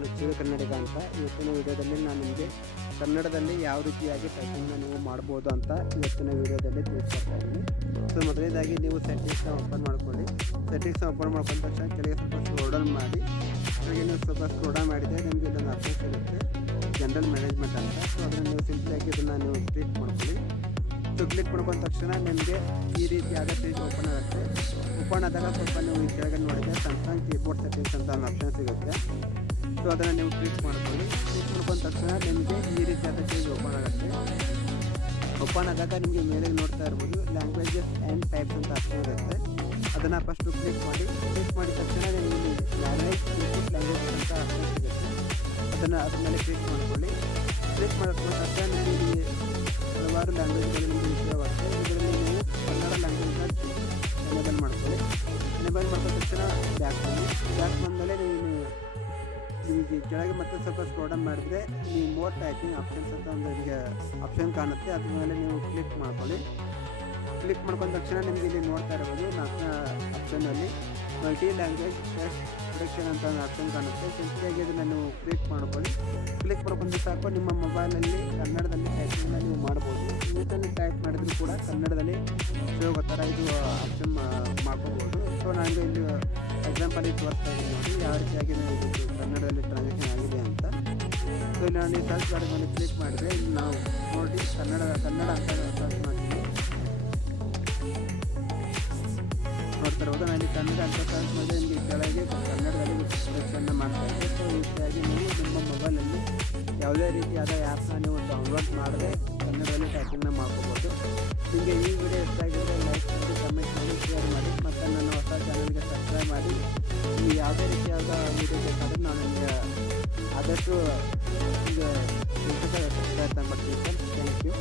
ನಾನು ಚಿರು ಕನ್ನಡಿಗ ಅಂತ. ಇವತ್ತಿನ ವಿಡಿಯೋದಲ್ಲಿ ನಾನು ನಿಮಗೆ ಕನ್ನಡದಲ್ಲಿ ಯಾವ ರೀತಿಯಾಗಿ ಟೈಪಿಂಗ್ನ ನೀವು ಮಾಡ್ಬೋದು ಅಂತ ಇವತ್ತಿನ ವಿಡಿಯೋದಲ್ಲಿ ತಿಳಿಸ್ಕೊಡ್ತಾ ಇದ್ದೀನಿ. ಸೊ ಮೊದಲನೇದಾಗಿ ನೀವು ಸೆಟ್ಟಿಂಗ್ಸ್ನ ಓಪನ್ ಮಾಡ್ಕೊಳ್ಳಿ. ಸೆಟ್ಟಿಂಗ್ಸ್ನ ಓಪನ್ ಮಾಡ್ಕೊಂಡ ತಕ್ಷಣ ಕೆಳಗೆ ಸ್ವಲ್ಪ ಸ್ಕ್ರೋಲ್ ಡೌನ್ ಮಾಡಿ, ಕೆಳಗೆ ನೀವು ಸ್ವಲ್ಪ ಸ್ಕ್ರೋಲ್ ಡೌನ್ ಮಾಡಿದರೆ ನಿಮಗೆ ಇಲ್ಲೊಂದು ಆಪ್ಷನ್ ಸಿಗುತ್ತೆ, ಜನರಲ್ ಮ್ಯಾನೇಜ್ಮೆಂಟ್ ಅಂತ. ಸೊ ಅದನ್ನು ನೀವು ಸಿಂಪಲಾಗಿ ಇದನ್ನು ನೀವು ಕ್ಲಿಕ್ ಮಾಡ್ಕೊಳ್ಳಿ. ಸೊ ಕ್ಲಿಕ್ ಮಾಡ್ಕೊಂಡ ತಕ್ಷಣ ನಿಮಗೆ ಈ ರೀತಿಯಾದ ಪೇಜ್ ಓಪನ್ ಆಗುತ್ತೆ. ಓಪನ್ ಆದಾಗ ಸ್ವಲ್ಪ ನೀವು ಈ ಕೆಳಗೆ ನೋಡಿದರೆ ಸ್ಯಾಮ್ಸಂಗ್ ಕೀಬೋರ್ಡ್ ಸೆಟ್ಟಿಂಗ್ಸ್ ಅಂತ ಒಂದು ಆಪ್ಷನ್ ಸಿಗುತ್ತೆ. ಸೊ ಅದನ್ನು ನೀವು ಕ್ಲಿಕ್ ಮಾಡ್ಕೊಳ್ಳಿ. ಕ್ಲಿಕ್ ಮಾಡ್ಕೊಂಡ ತಕ್ಷಣ ನಿಮಗೆ ಈ ರೀತಿಯಾದ ಪೇಜ್ ಓಪನ್ ಆಗುತ್ತೆ. ಓಪನ್ ಆದಾಗ ನಿಮಗೆ ಮೇಲೆ ನೋಡ್ತಾ ಇರ್ಬೋದು ಲ್ಯಾಂಗ್ವೇಜಸ್ ಆ್ಯಂಡ್ ಟೈಪ್ಸ್ ಅಂತ ಆಪ್ಷನ್ ಇರುತ್ತೆ. ಅದನ್ನು ಫಸ್ಟು ಕ್ಲಿಕ್ ಮಾಡಿ. ಕ್ಲಿಕ್ ಮಾಡಿದ ತಕ್ಷಣ ನಿಮಗೆ ಲ್ಯಾಂಗ್ವೇಜ್ ಇನ್ಪುಟ್ ಲ್ಯಾಂಗ್ವೇಜ್ ಅಂತ ಆಪ್ಷನ್ ಸಿಗುತ್ತೆ. ಅದ್ರ ಮೇಲೆ ಕ್ಲಿಕ್ ಮಾಡ್ಕೊಳ್ಳಿ. ಕ್ಲಿಕ್ ಮಾಡ್ಕೊಂಡ ತಕ್ಷಣ ನಿಮಗೆ ಹಲವಾರು ಲ್ಯಾಂಗ್ವೇಜ್ಗಳು ನಿಮಗೆ ವಿಷಯವಾಗುತ್ತೆ. ಇದರಲ್ಲಿ ನೀವು ಕನ್ನಡ ಲ್ಯಾಂಗ್ವೇಜ್ನ ಎನೇಬಲ್ ಮಾಡ್ಕೊಳ್ಳಿ. ಎನೇಬಲ್ ಮಾಡಿದ ತಕ್ಷಣ ಬ್ಯಾಕ್ ಬಂದಮೇಲೆ ನಿಮಗೆ ಕೆಳಗೆ ಮತ್ತೆ ಸ್ವಲ್ಪ ಸ್ಕ್ರೋಲ್ ಡೌನ್ ಮಾಡಿದರೆ ನೀವು ಮೋರ್ ಟೈಪಿಂಗ್ ಆಪ್ಷನ್ಸ್ ಅಂತ ಒಂದು ನಿಮಗೆ ಆಪ್ಷನ್ ಕಾಣುತ್ತೆ. ಅದ್ರ ಮೇಲೆ ನೀವು ಕ್ಲಿಕ್ ಮಾಡ್ಕೊಳ್ಳಿ. ಕ್ಲಿಕ್ ಮಾಡ್ಕೊಂಡ ತಕ್ಷಣ ನಿಮಗೆ ಇಲ್ಲಿ ನೋಡ್ತಾ ಇರ್ಬೋದು 4ನೇ ಆಪ್ಷನ್ನಲ್ಲಿ ಮಲ್ಟಿ ಲ್ಯಾಂಗ್ವೇಜ್ ಟೆಕ್ಸ್ಟ್ ಪ್ರೊಡಕ್ಷನ್ ಅಂತ ಒಂದು ಆಪ್ಷನ್ ಕಾಣುತ್ತೆ. ಸಿಂಪಲಾಗಿ ಅದನ್ನು ನೀವು ಕ್ಲಿಕ್ ಮಾಡ್ಕೊಳ್ಳಿ. ಕ್ಲಿಕ್ ಮಾಡ್ಕೊಂಡು ಸಾಕು ನಿಮ್ಮ ಮೊಬೈಲಲ್ಲಿ ಕನ್ನಡದಲ್ಲಿ ಟೈಪಿಂಗ್ನ ನೀವು ಮಾಡ್ಬೋದು. ಇಂಗ್ಲೀಷಲ್ಲಿ ಟೈಪ್ ಮಾಡಿದ್ರು ಕೂಡ ಕನ್ನಡದಲ್ಲಿ ಉಪಯೋಗ ಥರ ಇದು ಆಪ್ಷನ್ ಮಾಡ್ಕೋಬೋದು. ಸೊ ನಾನು ಇಲ್ಲಿ ಎಕ್ಸಾಂಪಲ್ ತೋರಿಸ್ತಾ ಇದ್ದೀನಿ ನೋಡಿ ಯಾವ ರೀತಿಯಾಗಿ ಇದು ಕನ್ನಡದಲ್ಲಿ ಟ್ರಾನ್ಸಾಕ್ಷನ್ ಆಗಿದೆ ಅಂತ. ಸೊ ಇಲ್ಲಿ ನಾನು ಸರ್ಚ್ ಬಾರ್ ಮೇಲೆ ಕ್ಲಿಕ್ ಮಾಡಿದರೆ ಇಲ್ಲಿ ನಾವು ನೋಡಿ ಕನ್ನಡ ಅಂತ ಸರ್ಚ್ ಮಾಡ್ತೀವಿ. ನೋಡ್ತಾ ಇರ್ಬೋದು ನಾನು ಕನ್ನಡ ಅಂತ ಸರ್ಚ್ ಮಾಡಿದ್ರೆ ನಿಮಗೆ ಕೆಳಗೆ ಕನ್ನಡದಲ್ಲಿ ಪ್ರೊಡಕ್ಷನ್ನ ಮಾಡ್ತಾ ಇದ್ದೆ. ಸೊ ಈ ರೀತಿಯಾಗಿ ನೀವು ನಿಮ್ಮ ಮೊಬೈಲಲ್ಲಿ ಯಾವುದೇ ರೀತಿಯಾದ ಆ್ಯಪ್ನ ನೀವು ಡೌನ್ಲೋಡ್ ಮಾಡದೆ ಕನ್ನಡದಲ್ಲಿ ಟೈಪಿಂಗ್ನ ಮಾಡ್ಕೋಬೋದು. ನಿಮಗೆ ಈ ವಿಡಿಯೋ ಇಷ್ಟ ಆಗಿದ್ರೆ ಲೈಕ್ ಮಾಡಿ, ಕಮೆಂಟ್ ಮಾಡಿ, ಶೇರ್ ಮಾಡಿ. ಮತ್ತು ನನ್ನ ಹೊಸ ಚಾನಲ್ಗೆ ಸಬ್ಸ್ಕ್ರೈಬ್ ಮಾಡಿ. ನಿಮಗೆ ಯಾವುದೇ ರೀತಿಯಾದ ವಿಡಿಯೋ ಬೇಕಾದರೆ ನಾನು ನಿಮಗೆ ಆದಷ್ಟು ಈಗ ಪ್ರಯತ್ನ ಪಡ್ತೀನಿ ಸರ್. Thank you.